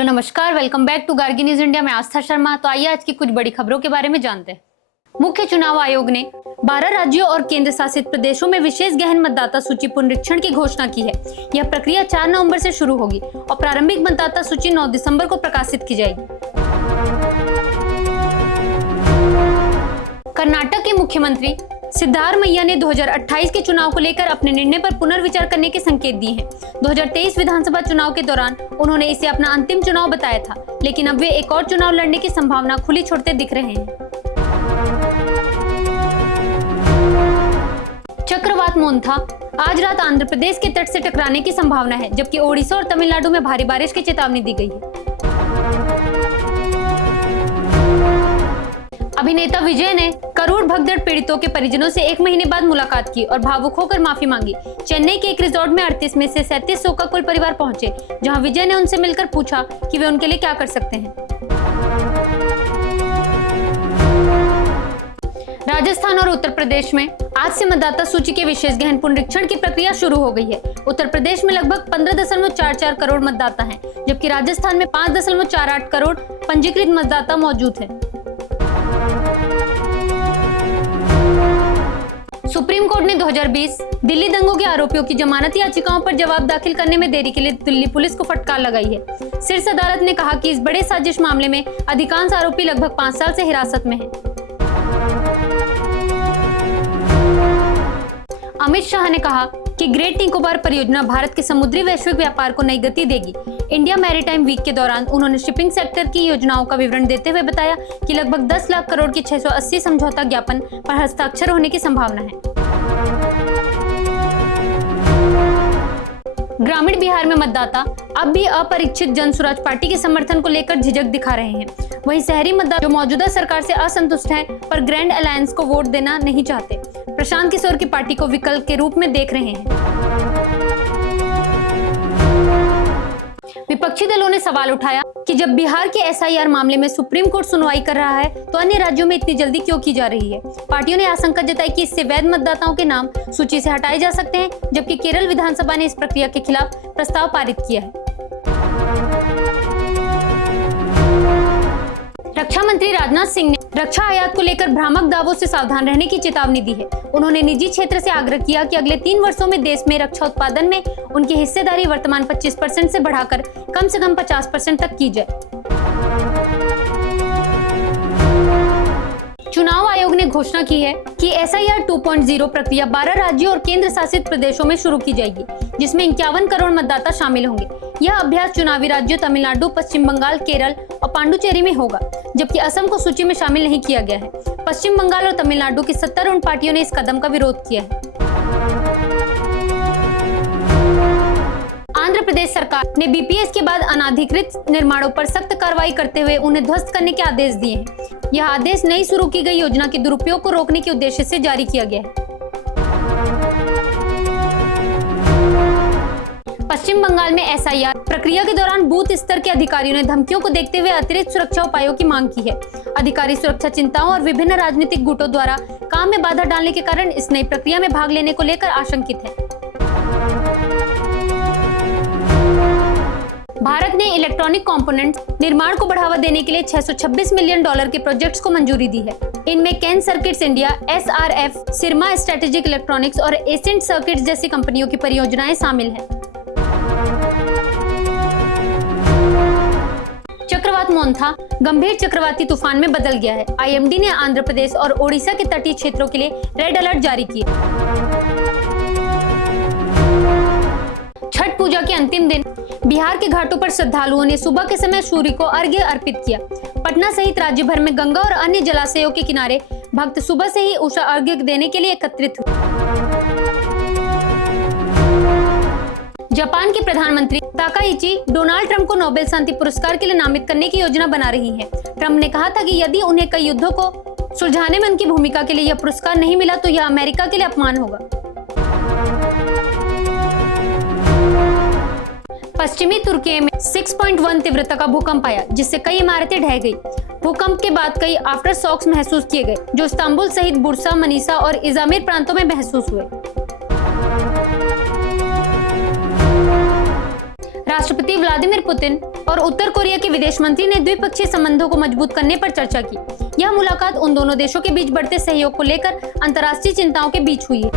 Hello नमस्कार, welcome back to Gargi news India. मैं आस्था शर्मा। तो आइए आज की कुछ बड़ी खबरों के बारे में जानते हैं। मुख्य चुनाव आयोग ने 12 राज्यों और केंद्र शासित प्रदेशों में विशेष गहन मतदाता सूची पुनरीक्षण की घोषणा की है। यह प्रक्रिया 4 नवंबर से शुरू होगी और प्रारंभिक मतदाता सूची 9 दिसंबर को प्रकाशित की जाएगी। कर्नाटक के मुख्यमंत्री सिद्धारमैया ने 2028 के चुनाव को लेकर अपने निर्णय पर पुनर्विचार करने के संकेत दिए हैं। 2023 विधानसभा चुनाव के दौरान उन्होंने इसे अपना अंतिम चुनाव बताया था, लेकिन अब वे एक और चुनाव लड़ने की संभावना खुली छोड़ते दिख रहे हैं। चक्रवात मोन्था आज रात आंध्र प्रदेश के तट से टकराने की संभावना है, जबकि ओडिशा और तमिलनाडु में भारी बारिश की चेतावनी दी गई है। अभिनेता विजय ने करूर भगदड़ पीड़ितों के परिजनों से 1 महीने बाद मुलाकात की और भावुक होकर माफी मांगी। चेन्नई के एक रिजॉर्ट में 38 में से 37 शोकाकुल परिवार पहुंचे, जहां विजय ने उनसे मिलकर पूछा कि वे उनके लिए क्या कर सकते हैं। राजस्थान और उत्तर प्रदेश में आज से मतदाता सूची के विशेष गहन पुनरीक्षण की प्रक्रिया शुरू हो गई है। उत्तर प्रदेश में लगभग 15.44 करोड़ मतदाता हैं, जबकि राजस्थान में 5.48 करोड़ पंजीकृत मतदाता मौजूद हैं। सुप्रीम कोर्ट ने 2020 दिल्ली दंगों के आरोपियों की जमानत याचिकाओं पर जवाब दाखिल करने में देरी के लिए दिल्ली पुलिस को फटकार लगाई है। शीर्ष अदालत ने कहा कि इस बड़े साजिश मामले में अधिकांश आरोपी लगभग 5 साल से हिरासत में हैं। अमित शाह ने कहा कि ग्रेट निकोबार परियोजना भारत के समुद्री वैश्विक व्यापार को नई गति देगी। इंडिया मैरीटाइम वीक के दौरान उन्होंने शिपिंग सेक्टर की योजनाओं का विवरण देते हुए बताया कि लगभग 10 लाख करोड़ की 680 समझौता ज्ञापन पर हस्ताक्षर होने की संभावना है। ग्रामीण बिहार में मतदाता अब भी अपरिचित जन स्वराज पार्टी के समर्थन को लेकर झिझक दिखा रहे हैं। वहीं शहरी मतदाता जो मौजूदा सरकार से असंतुष्ट हैं, पर ग्रैंड अलायंस को वोट देना नहीं चाहते, प्रशांत किशोर की पार्टी को विकल्प के रूप में देख रहे हैं। विपक्षी दलों ने सवाल उठाया कि जब बिहार के एसआईआर मामले में सुप्रीम कोर्ट सुनवाई कर रहा है, तो अन्य राज्यों में इतनी जल्दी क्यों की जा रही है। पार्टियों ने आशंका जताई कि इससे वैध मतदाताओं के नाम सूची से हटाए जा सकते हैं, जबकि केरल विधानसभा ने इस प्रक्रिया के खिलाफ प्रस्ताव पारित किया है। रक्षा मंत्री राजनाथ सिंह ने रक्षा आयात को लेकर भ्रामक दावों से सावधान रहने की चेतावनी दी है। उन्होंने निजी क्षेत्र से आग्रह किया कि अगले 3 वर्षों में देश में रक्षा उत्पादन में उनकी हिस्सेदारी वर्तमान 25% से बढ़ाकर कम से कम 50% तक की जाए। चुनाव आयोग ने घोषणा की है कि एसआईआर 2.0 प्रक्रिया 12 राज्यों और केंद्र शासित प्रदेशों में शुरू की जाएगी, जिसमें 51 करोड़ मतदाता शामिल होंगे। यह अभ्यास चुनावी राज्यों तमिलनाडु, पश्चिम बंगाल, केरल और पांडुचेरी में होगा, जबकि असम को सूची में शामिल नहीं किया गया है। पश्चिम बंगाल और तमिलनाडु की सत्तारूढ़ पार्टियों ने इस कदम का विरोध किया है। आंध्र प्रदेश सरकार ने बीपीएस के बाद अनाधिकृत निर्माणों पर सख्त कार्रवाई करते हुए उन्हें ध्वस्त करने के आदेश दिए हैं। यह आदेश नई शुरू की गई योजना के दुरुपयोग को रोकने के उद्देश्य से जारी किया गया है। पश्चिम बंगाल में एसआईआर प्रक्रिया के दौरान बूथ स्तर के अधिकारियों ने धमकियों को देखते हुए अतिरिक्त सुरक्षा उपायों की मांग की है। अधिकारी सुरक्षा चिंताओं और विभिन्न राजनीतिक गुटों द्वारा काम में बाधा डालने के कारण इस नई प्रक्रिया में भाग लेने को लेकर आशंकित है। भारत ने इलेक्ट्रॉनिक कंपोनेंट निर्माण को बढ़ावा देने के लिए $626 मिलियन के प्रोजेक्ट्स को मंजूरी दी है। इनमें Kaynes circuits India, SRF, Syrma strategic electronics और एसेंट सर्किट्स जैसी कंपनियों की परियोजनाएं शामिल हैं। चक्रवात मोन्था गंभीर चक्रवाती तूफान में बदल गया है। आईएमडी ने आंध्र प्रदेश और ओडिशा के तटीय क्षेत्रों के लिए रेड अलर्ट जारी किया। छठ पूजा के अंतिम दिन बिहार के घाटों पर श्रद्धालुओं ने सुबह के समय सूर्य को अर्घ्य अर्पित किया। पटना सहित राज्य भर में गंगा और अन्य जलाशयों के किनारे भक्त सुबह से ही उषा अर्घ्य देने के लिए एकत्रित हुए। जापान के प्रधानमंत्री ताकाइची डोनाल्ड ट्रंप को नोबेल शांति पुरस्कार के लिए नामित करने की योजना बना रही है। ट्रंप ने कहा था कि यदि उन्हें कई युद्धों को सुलझाने में उनकी भूमिका के लिए यह पुरस्कार नहीं मिला, तो यह अमेरिका के लिए अपमान होगा। पश्चिमी तुर्की में 6.1 तीव्रता का भूकंप आया, जिससे कई इमारतें ढह गई। भूकंप के बाद कई आफ्टर शॉक्स महसूस किए गए, जो इस्तांबुल सहित बुर्सा, मनीसा और इजामिर प्रांतों में महसूस हुए। राष्ट्रपति व्लादिमीर पुतिन और उत्तर कोरिया के विदेश मंत्री ने द्विपक्षीय संबंधों को मजबूत करने पर चर्चा की। यह मुलाकात उन दोनों देशों के बीच बढ़ते सहयोग को लेकर अंतर्राष्ट्रीय चिंताओं के बीच हुई है।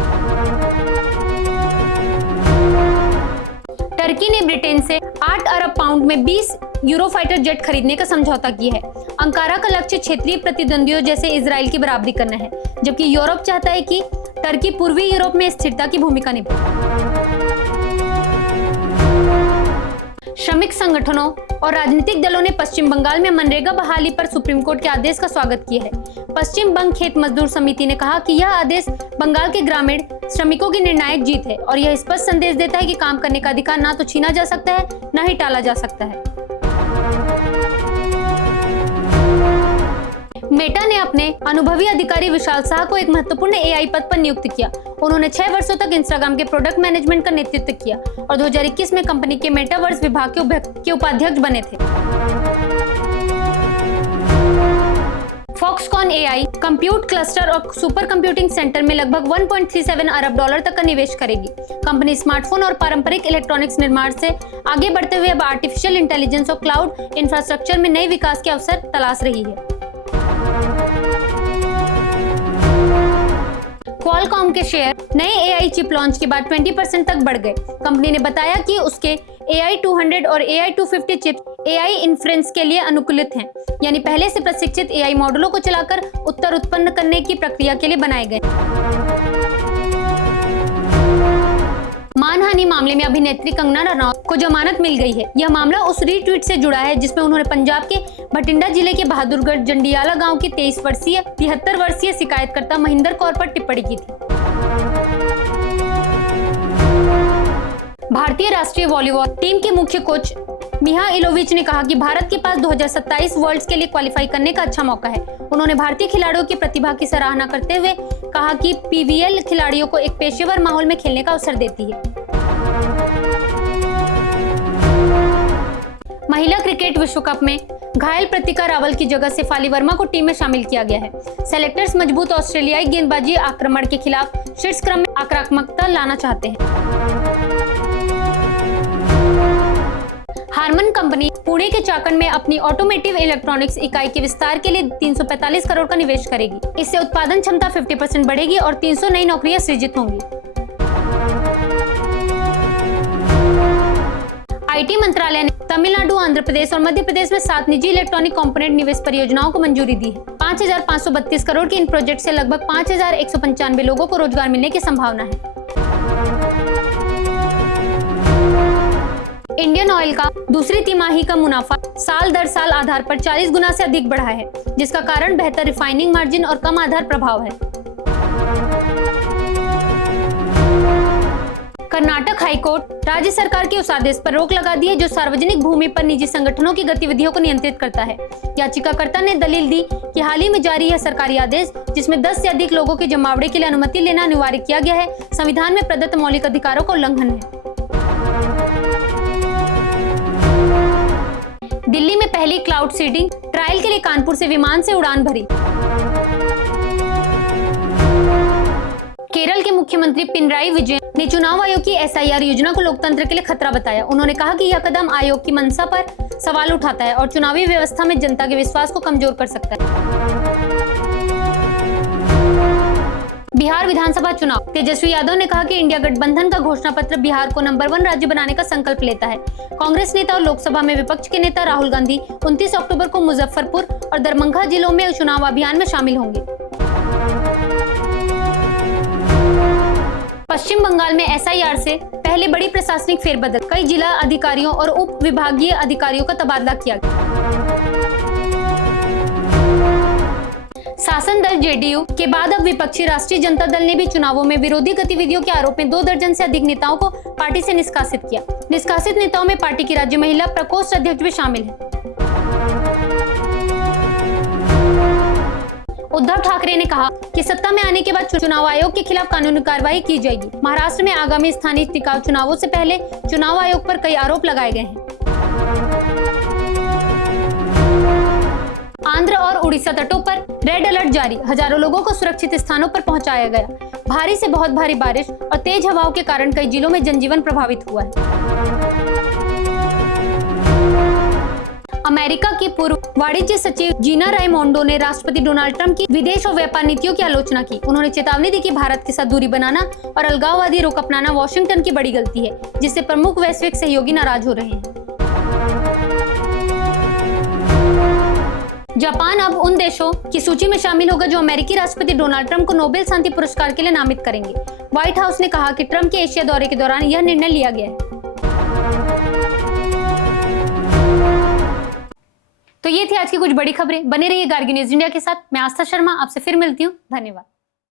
टर्की ने ब्रिटेन से 8 अरब पाउंड में 20 यूरोफाइटर जेट खरीदने का समझौता किया है। अंकारा का लक्ष्य क्षेत्रीय प्रतिद्वंदियों जैसे इजराइल की बराबरी करना है, जबकि यूरोप चाहता है कि टर्की पूर्वी यूरोप में स्थिरता की भूमिका निभाए। श्रमिक संगठनों और राजनीतिक दलों ने पश्चिम बंगाल में मनरेगा बहाली पर सुप्रीम कोर्ट के आदेश का स्वागत किया है। पश्चिम बंग खेत मजदूर समिति ने कहा कि यह आदेश बंगाल के ग्रामीण श्रमिकों की निर्णायक जीत है और यह स्पष्ट संदेश देता है कि काम करने का अधिकार ना तो छीना जा सकता है, न ही टाला जा सकता है। मेटा ने अपने अनुभवी अधिकारी विशाल शाह को एक महत्वपूर्ण एआई पद पर नियुक्त किया। उन्होंने 6 वर्षों तक इंस्टाग्राम के प्रोडक्ट मैनेजमेंट का नेतृत्व किया और 2021 में कंपनी के मेटावर्स विभाग के उपाध्यक्ष बने थे। फॉक्सकॉन एआई कंप्यूट क्लस्टर और सुपर कंप्यूटिंग सेंटर में लगभग 1.37 अरब डॉलर तक का निवेश करेगी। कंपनी स्मार्टफोन और पारंपरिक इलेक्ट्रॉनिक्स निर्माण से आगे बढ़ते हुए अब आर्टिफिशियल इंटेलिजेंस और क्लाउड इंफ्रास्ट्रक्चर में नए विकास के अवसर तलाश रही है। क्वालकॉम के शेयर नए एआई चिप लॉन्च के बाद 20% तक बढ़ गए। कंपनी ने बताया कि उसके AI 200 और AI 250 चिप्स एआई इन्फ्रेंस के लिए अनुकूलित हैं, यानी पहले से प्रशिक्षित एआई मॉडलों को चलाकर उत्तर उत्पन्न करने की प्रक्रिया के लिए बनाए गए। मानहानि मामले में अभिनेत्री कंगना रनौत को जमानत मिल गई है। यह मामला उस रीट्वीट से जुड़ा है जिसमें उन्होंने पंजाब के भटिंडा जिले के बहादुरगढ़ जंडियाला गांव की 73 वर्षीय शिकायतकर्ता महिंदर कौर पर टिप्पणी की थी। भारतीय राष्ट्रीय वॉलीबॉल टीम के मुख्य कोच मिहा इलोविच ने कहा कि भारत के पास 2027 वर्ल्ड्स के लिए क्वालिफाई करने का अच्छा मौका है। उन्होंने भारतीय खिलाड़ियों की प्रतिभा की सराहना करते हुए कहा कि पीवीएल खिलाड़ियों को एक पेशेवर माहौल में खेलने का अवसर देती है। महिला क्रिकेट विश्व कप में घायल प्रतिका रावल की जगह शेफाली वर्मा को टीम में शामिल किया गया है। सेलेक्टर्स मजबूत ऑस्ट्रेलियाई गेंदबाजी आक्रमण के खिलाफ शीर्ष क्रम में आक्रामकता लाना चाहते हैं। हारमन कंपनी पुणे के चाकण में अपनी ऑटोमेटिव इलेक्ट्रॉनिक्स इकाई के विस्तार के लिए 345 करोड़ का निवेश करेगी। इससे उत्पादन क्षमता 50% बढ़ेगी और 300 नई नौकरियां सृजित होंगी। आईटी मंत्रालय ने तमिलनाडु, आंध्र प्रदेश और मध्य प्रदेश में 7 निजी इलेक्ट्रॉनिक कंपोनेंट निवेश परियोजनाओं को मंजूरी दी है। 5,532 करोड़ के इन प्रोजेक्ट से लगभग 5,195 लोगों को रोजगार मिलने की संभावना है। इंडियन ऑयल का दूसरी तिमाही का मुनाफा साल दर साल आधार पर 40 गुना से अधिक बढ़ा है, जिसका कारण बेहतर रिफाइनिंग मार्जिन और कम आधार प्रभाव है। कर्नाटक हाईकोर्ट राज्य सरकार के उस आदेश पर रोक लगा दी है जो सार्वजनिक भूमि पर निजी संगठनों की गतिविधियों को नियंत्रित करता है। याचिकाकर्ता ने दलील दी कि हाल ही में जारी यह सरकारी आदेश, जिसमें 10 से अधिक लोगों के जमावड़े के लिए अनुमति लेना अनिवार्य किया गया है, संविधान में प्रदत्त मौलिक अधिकारों का उल्लंघन है। दिल्ली में पहली क्लाउड सीडिंग ट्रायल के लिए कानपुर से विमान से उड़ान भरी। केरल के मुख्यमंत्री पिनराई विजयन ने चुनाव आयोग की SIR योजना को लोकतंत्र के लिए खतरा बताया। उन्होंने कहा कि यह कदम आयोग की मंशा पर सवाल उठाता है और चुनावी व्यवस्था में जनता के विश्वास को कमजोर कर सकता है। बिहार विधानसभा चुनाव। तेजस्वी यादव ने कहा कि इंडिया गठबंधन का घोषणा पत्र बिहार को नंबर 1 राज्य बनाने का संकल्प लेता है। कांग्रेस नेता और लोकसभा में विपक्ष के नेता राहुल गांधी 29 अक्टूबर को मुजफ्फरपुर और दरभंगा जिलों में चुनाव अभियान में शामिल होंगे। पश्चिम बंगाल में SIR से पहले बड़ी प्रशासनिक फेरबदल, कई जिला अधिकारियों और उप विभागीय अधिकारियों का तबादला किया गया। शासन दल JDU के बाद अब विपक्षी राष्ट्रीय जनता दल ने भी चुनावों में विरोधी गतिविधियों के आरोप में 2 दर्जन से अधिक नेताओं को पार्टी से निष्कासित किया। निष्कासित नेताओं में पार्टी की राज्य महिला प्रकोष्ठ अध्यक्ष भी शामिल है। उद्धव ठाकरे ने कहा कि सत्ता में आने के बाद चुनाव आयोग के खिलाफ कानूनी कार्रवाई की जाएगी। महाराष्ट्र में आगामी स्थानीय निकाय चुनावों से पहले चुनाव आयोग पर कई आरोप लगाए गए हैं। आंध्र और उड़ीसा तटों पर रेड अलर्ट जारी, हजारों लोगों को सुरक्षित स्थानों पर पहुंचाया गया। भारी से बहुत भारी बारिश और तेज हवाओं के कारण कई जिलों में जनजीवन प्रभावित हुआ है। अमेरिका की पूर्व वाणिज्य सचिव जीना रायमोंडो ने राष्ट्रपति डोनाल्ड ट्रंप की विदेश और व्यापार नीतियों की आलोचना की। उन्होंने चेतावनी दी कि भारत के साथ दूरी बनाना और अलगाववादी रुख अपनाना वॉशिंगटन की बड़ी गलती है, जिससे प्रमुख वैश्विक सहयोगी नाराज हो रहे हैं। जापान अब उन देशों की सूची में शामिल होगा जो अमेरिकी राष्ट्रपति डोनाल्ड ट्रंप को नोबेल शांति पुरस्कार के लिए नामित करेंगे। व्हाइट हाउस ने कहा कि ट्रंप के एशिया दौरे के दौरान यह निर्णय लिया गया है। तो ये थी आज की कुछ बड़ी खबरें। बने रहिए गार्गी न्यूज इंडिया के साथ। मैं आस्था शर्मा आपसे फिर मिलती हूँ। धन्यवाद।